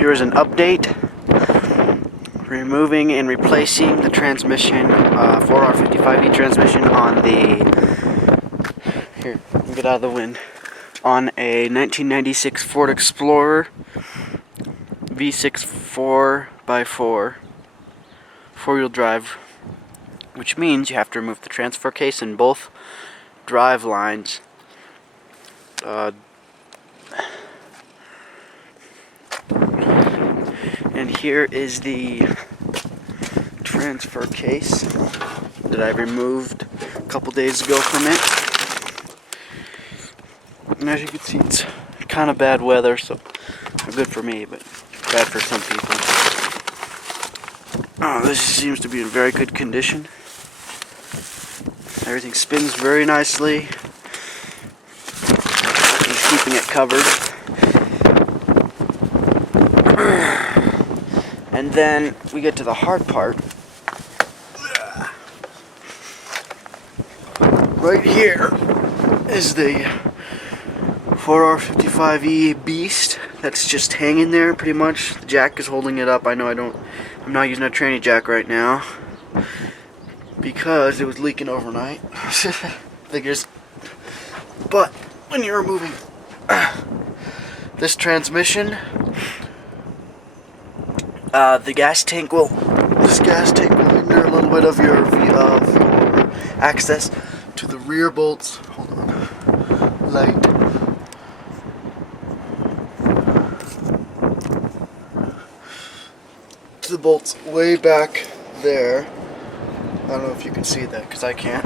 Here's an update. Removing and replacing the transmission, 4R55E transmission on the, here, get out of the wind, on a 1996 Ford Explorer V6 4x4 four-wheel drive, which means you have to remove the transfer case in both drive lines. And here is the transfer case that I removed a couple days ago from it. And as you can see, it's kind of bad weather, so good for me, but bad for some people. Oh, this seems to be in very good condition. Everything spins very nicely. He's keeping it covered. And then we get to the hard part. Right here is the 4R55E beast that's just hanging there pretty much. The jack is holding it up. I know I'm not using a tranny jack right now because it was leaking overnight. Figures. But when you're removing this transmission, this gas tank will hinder a little bit of your access to the rear bolts. Hold on, light. To the bolts way back there. I don't know if you can see that because I can't.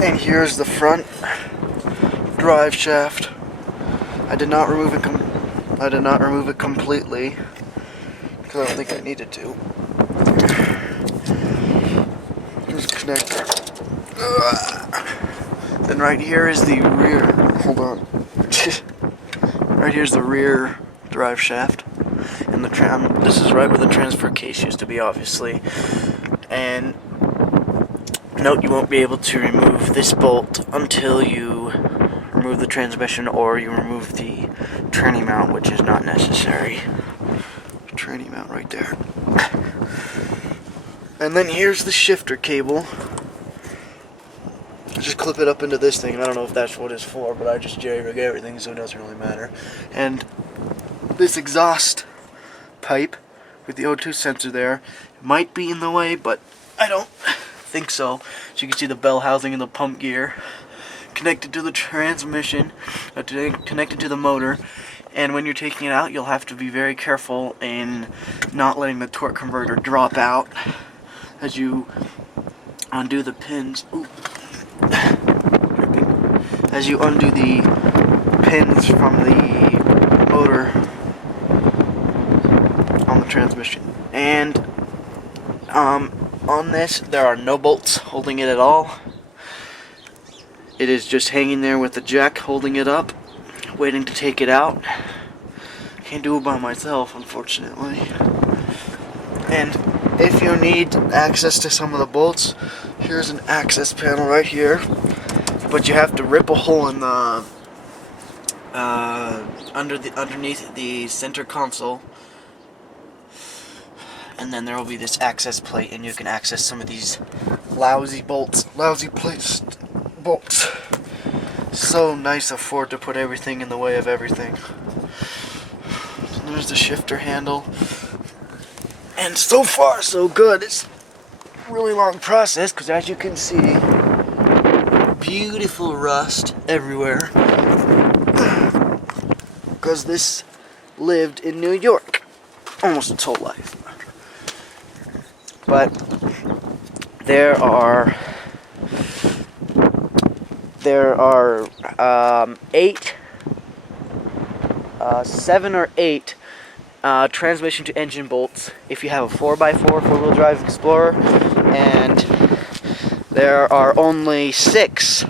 And here's the front drive shaft. I did not remove it completely, because I don't think I needed to. Just connect it. Then right here is the rear. Hold on. Right here's the rear drive shaft, and this is right where the transfer case used to be, obviously. And note, you won't be able to remove this bolt until you remove the transmission or you remove the tranny mount, which is not necessary. Tranny mount right there. And then here's the shifter cable. Just clip it up into this thing. I don't know if that's what it's for, but I just jerry-rig everything, so it doesn't really matter. And this exhaust pipe with the O2 sensor there might be in the way, but I don't think so. So you can see the bell housing and the pump gear connected to the transmission, connected to the motor. And when you're taking it out, you'll have to be very careful in not letting the torque converter drop out as you undo the pins. Ooh. As you undo the pins from the motor on the transmission. And on this, there are no bolts holding it at all. It is just hanging there with the jack holding it up, waiting to take it out. Can't do it by myself, unfortunately. And if you need access to some of the bolts, here's an access panel right here. But you have to rip a hole in the underneath the center console, and then there will be this access plate, and you can access some of these lousy placed bolts. So nice of Ford to put everything in the way of everything. And there's the shifter handle. And so far, so good. It's a really long process, because as you can see, beautiful rust everywhere. Because this lived in New York almost its whole life. But there are 7 or 8 transmission to engine bolts if you have a 4x4 four-wheel drive Explorer, and there are only 6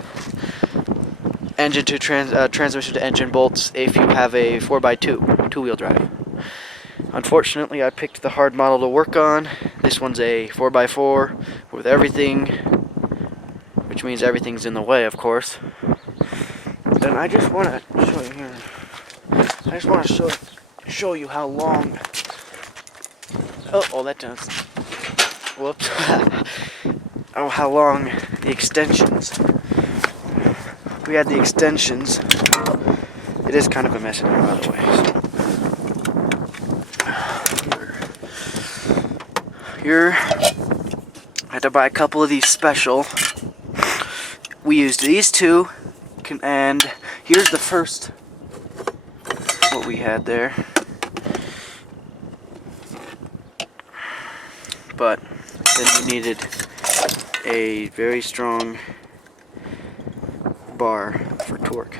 transmission to engine bolts if you have a 4x2 two-wheel drive. Unfortunately, I picked the hard model to work on. This one's a 4x4 with everything, which means everything's in the way, of course. And I just want to show you here. show you how long. Oh, that does. Whoops. Oh, how long the extensions. We had the extensions. It is kind of a mess in here, by the way. Here, I had to buy a couple of these special. We used these two, and here's the first, what we had there. But then we needed a very strong bar for torque.